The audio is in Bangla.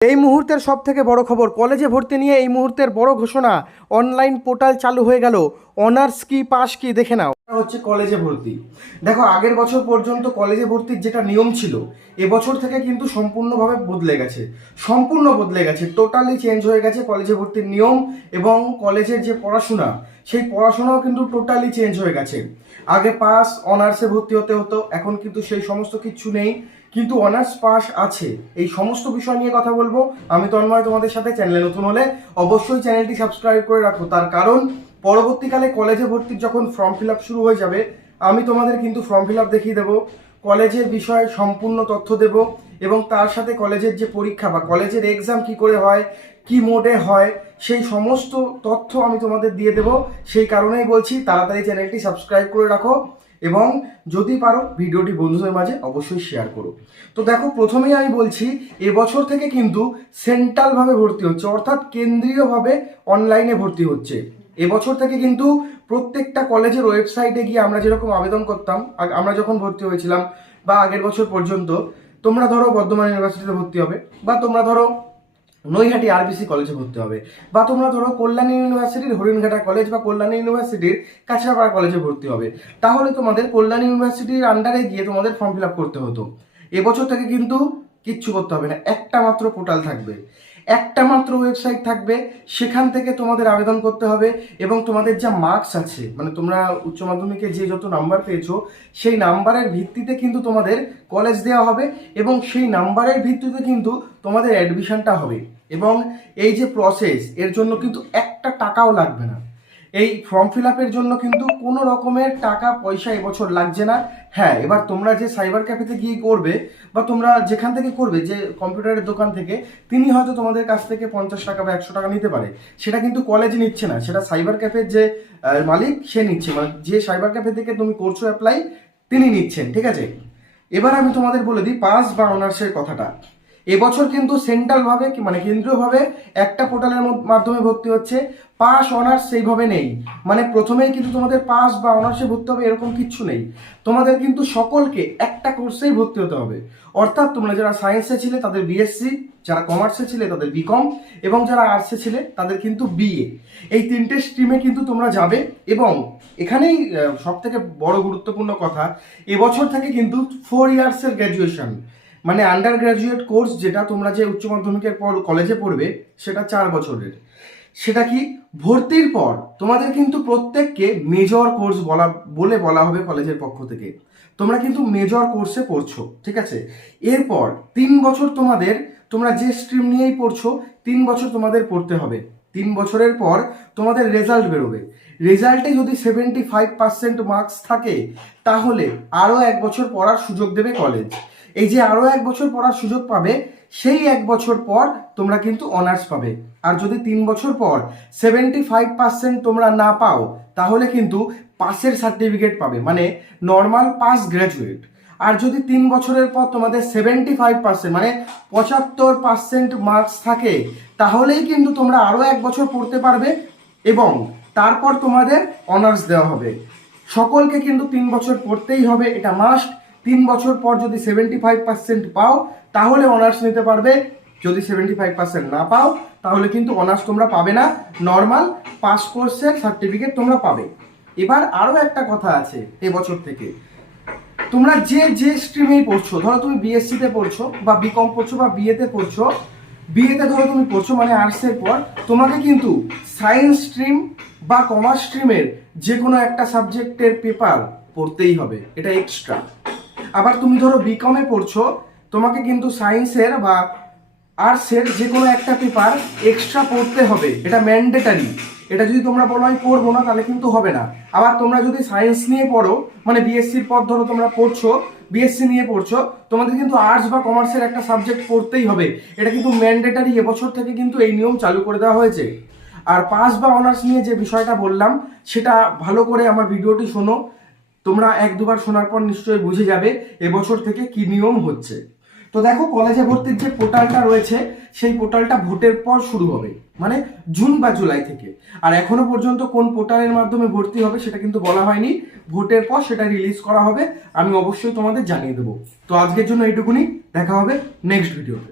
এই মুহূর্তের সব থেকে বড় খবর, কলেজে ভর্তি নিয়ে এই মুহূর্তের বড় ঘোষণা। অনলাইন পোর্টাল চালু হয়ে গেল। অনার্স কি পাস কি দেখে নাও। হচ্ছে কলেজে ভর্তি। দেখো, আগের বছর পর্যন্ত কলেজে ভর্তির যেটা নিয়ম ছিল, এবছর থেকে কিন্তু সম্পূর্ণভাবে বদলে গেছে। সম্পূর্ণ বদলে গেছে, টোটালি চেঞ্জ হয়ে গেছে কলেজে ভর্তির নিয়ম। এবং কলেজের যে পড়াশোনা, সেই পড়াশোনাও কিন্তু টোটালি চেঞ্জ হয়ে গেছে। আগে পাস অনার্সে ভর্তি হতে হতো, এখন কিন্তু সেই সমস্ত কিছু নেই, কিন্তু অনার্স পাস আছে। এই সমস্ত বিষয় নিয়ে কথা বলবো আমি তন্ময় তোমাদের সাথে। চ্যানেলে নতুন হলে অবশ্যই চ্যানেলটি সাবস্ক্রাইব করে রাখো, তার কারণ পরবর্তীকালে কলেজে ভর্তির যখন ফর্ম ফিল আপ শুরু হয়ে যাবে, আমি তোমাদের কিন্তু ফর্ম ফিল আপ দেখিয়ে দেবো, কলেজের বিষয়ে সম্পূর্ণ তথ্য দেব, এবং তার সাথে কলেজের যে পরীক্ষা বা কলেজের এক্সাম কি করে হয়, কি মোডে হয়, সেই সমস্ত তথ্য আমি তোমাদের দিয়ে দেবো। সেই কারণেই বলছি তাড়াতাড়ি চ্যানেলটি সাবস্ক্রাইব করে রাখো, এবং যদি পারো ভিডিওটি বন্ধুদের মাঝে অবশ্যই শেয়ার করো। তো দেখো, প্রথমেই আমি বলছি, এবছর থেকে কিন্তু সেন্ট্রালভাবে ভর্তি হচ্ছে, অর্থাৎ কেন্দ্রীয়ভাবে অনলাইনে ভর্তি হচ্ছে। এবছর থেকে কিন্তু প্রত্যেকটা কলেজের ওয়েবসাইটে গিয়ে আমরা যেরকম আবেদন করতাম আমরা যখন ভর্তি হয়েছিলাম, বা আগের বছর পর্যন্ত, তোমরা ধরো বর্ধমান ইউনিভার্সিটিতে ভর্তি হবে, বা তোমরা ধরো নৈহাটি আরবিসি কলেজে ভর্তি হবে, বা তোমরা ধরো কল্যাণী ইউনিভার্সিটির হরিণঘাটা কলেজ বা কল্যাণী ইউনিভার্সিটির কাছড়াপাড়া কলেজে ভর্তি হবে, তাহলে তোমাদের কল্যাণী ইউনিভার্সিটির আন্ডারে গিয়ে তোমাদের ফর্ম ফিল আপ করতে হতো। এবছর থেকে কিন্তু কিচ্ছু করতে হবে না, একটা মাত্র পোর্টাল থাকবে, একটা মাত্র ওয়েবসাইট থাকবে, সেখান থেকে তোমাদের আবেদন করতে হবে। এবং তোমাদের যা মার্কস আছে, মানে তোমরা উচ্চ মাধ্যমিকে যে যত নাম্বার পেয়েছো, সেই নাম্বারের ভিত্তিতে কিন্তু তোমাদের কলেজ দেওয়া হবে, এবং সেই নাম্বারের ভিত্তিতে কিন্তু তোমাদের অ্যাডমিশনটা হবে। এবং এই যে প্রসেস, এর জন্য কিন্তু একটা টাকাও লাগবে না। এই ফর্ম ফিল আপের জন্য কিন্তু কোনো রকমের টাকা পয়সা এবছর লাগছে না। হ্যাঁ, এবার তোমরা যে সাইবার ক্যাফেতে গিয়ে করবে, বা তোমরা যেখান থেকে করবে, যে কম্পিউটারের দোকান থেকে, তিনি হয়তো তোমাদের কাছ থেকে 50 টাকা বা 100 টাকা নিতে পারে। সেটা কিন্তু কলেজ নিচ্ছে না, সেটা সাইবার ক্যাফের যে মালিক সে নিচ্ছে, মানে যে সাইবার ক্যাফে থেকে তুমি করছো অ্যাপ্লাই, তিনি নিচ্ছেন। ঠিক আছে, এবার আমি তোমাদের বলে দিই পাস বা অনার্সের কথাটা। এবছর কিন্তু সেন্ট্রালভাবে, মানে কেন্দ্রীয়ভাবে একটা পোর্টালের মাধ্যমে ভর্তি হচ্ছে। পাস অনার্স সেইভাবে নেই, মানে প্রথমেই কিন্তু তোমাদের পাস বা অনার্সে ভর্তি হবে এরকম কিচ্ছু নেই। তোমাদের কিন্তু সকলকে একটা কোর্সেই ভর্তি হতে হবে। অর্থাৎ তোমরা যারা সায়েন্সে ছিলে তাদের বিএসসি, যারা কমার্সে ছিলে তাদের বিকম, এবং যারা আর্টসে ছিলে তাদের কিন্তু বিএ। এই তিনটে স্ট্রিমে কিন্তু তোমরা যাবে। এবং এখানেই সব থেকে বড় গুরুত্বপূর্ণ কথা, এবছর থেকে কিন্তু 4 ইয়ার্সের গ্র্যাজুয়েশন, মানে আন্ডার গ্র্যাজুয়েট কোর্স, যেটা তোমরা যে উচ্চ মাধ্যমিকের পর কলেজে পড়বে, সেটা 4 বছরের। সেটা কি, ভর্তির পর তোমাদের কিন্তু প্রত্যেককে মেজর কোর্স বলা হবে কলেজের পক্ষ থেকে। তোমরা কিন্তু মেজর কোর্সে পড়ছো, ঠিক আছে। এরপর 3 বছর তোমরা যে স্ট্রিম নিয়েই পড়ছো, 3 বছর তোমাদের পড়তে হবে। 3 বছরের পর তোমাদের রেজাল্ট বেরোবে। রেজাল্টে যদি 75% মার্কস থাকে, তাহলে আরও 1 বছর পড়ার সুযোগ দেবে কলেজ। এই যে আরও 1 বছর পড়ার সুযোগ পাবে, সেই 1 বছর পর তোমরা কিন্তু অনার্স পাবে। আর যদি 3 বছর পর 75% তোমরা না পাও, তাহলে কিন্তু পাসের সার্টিফিকেট পাবে, মানে নর্মাল পাস গ্র্যাজুয়েট। আর যদি 3 বছরের পর তোমাদের 75%, মানে 75% মার্কস থাকে, তাহলেই কিন্তু তোমরা আরও 1 বছর পড়তে পারবে, এবং তারপর তোমাদের অনার্স দেওয়া হবে। সকলকে কিন্তু 3 বছর পড়তেই হবে, এটা মাস্ট। 3 বছর পর যদি 75% পাও, তাহলে অনার্স নিতে পারবে। যদি 75% না পাও, তাহলে কিন্তু অনার্স তোমরা পাবে না, নর্মাল পাস কোর্সের সার্টিফিকেট তোমরা পাবে। এবার আরও একটা কথা আছে, এবছর থেকে তোমরা যে স্ট্রিমেই পড়ছো, ধরো তুমি বিএসসিতে পড়ছো, বা বিকম পড়ছো, বা বিএতে পড়ছো, বিএতে ধরো তুমি পড়ছো, মানে আর্টসের পর তোমাকে কিন্তু সায়েন্স স্ট্রিম বা কমার্স স্ট্রিমের যে কোনো একটা সাবজেক্টের পেপার পড়তেই হবে, এটা এক্সট্রা। আবার তুমি ধরো বিকমে পড়ছো, তোমাকে কিন্তু সায়েন্সের বা আর্টসের যে কোনো একটা পেপার এক্সট্রা পড়তে হবে, এটা ম্যান্ডেটারি। এটা যদি তোমরা বলো আমি পড়বো না, তাহলে কিন্তু হবে না। আবার তোমরা যদি সায়েন্স নিয়ে পড়ো, মানে বিএসসির পর ধরো তোমরা পড়ছো, বিএসসি নিয়ে পড়ছো, তোমাদের কিন্তু আর্টস বা কমার্সের একটা সাবজেক্ট পড়তেই হবে। এটা কিন্তু ম্যান্ডেটারি, এবছর থেকে কিন্তু এই নিয়ম চালু করে দেওয়া হয়েছে। আর পাস বা অনার্স নিয়ে যে বিষয়টা বললাম, সেটা ভালো করে আমার ভিডিওটি শোনো, তোমরা 1-2বার শোনার পর নিশ্চয়ই বুঝে যাবে এবছর থেকে কি নিয়ম হচ্ছে। তো দেখো, কলেজে ভর্তির যে পোর্টালটা রয়েছে, সেই পোর্টালটা ভোটের পর শুরু হবে, মানে জুন বা জুলাই থেকে। আর এখনো পর্যন্ত কোন পোর্টালের মাধ্যমে ভর্তি হবে সেটা কিন্তু বলা হয়নি। ভোটের পর সেটা রিলিজ করা হবে, আমি অবশ্যই তোমাদের জানিয়ে দেবো। তো আজকের জন্য এইটুকুনি, দেখা হবে নেক্সট ভিডিওতে।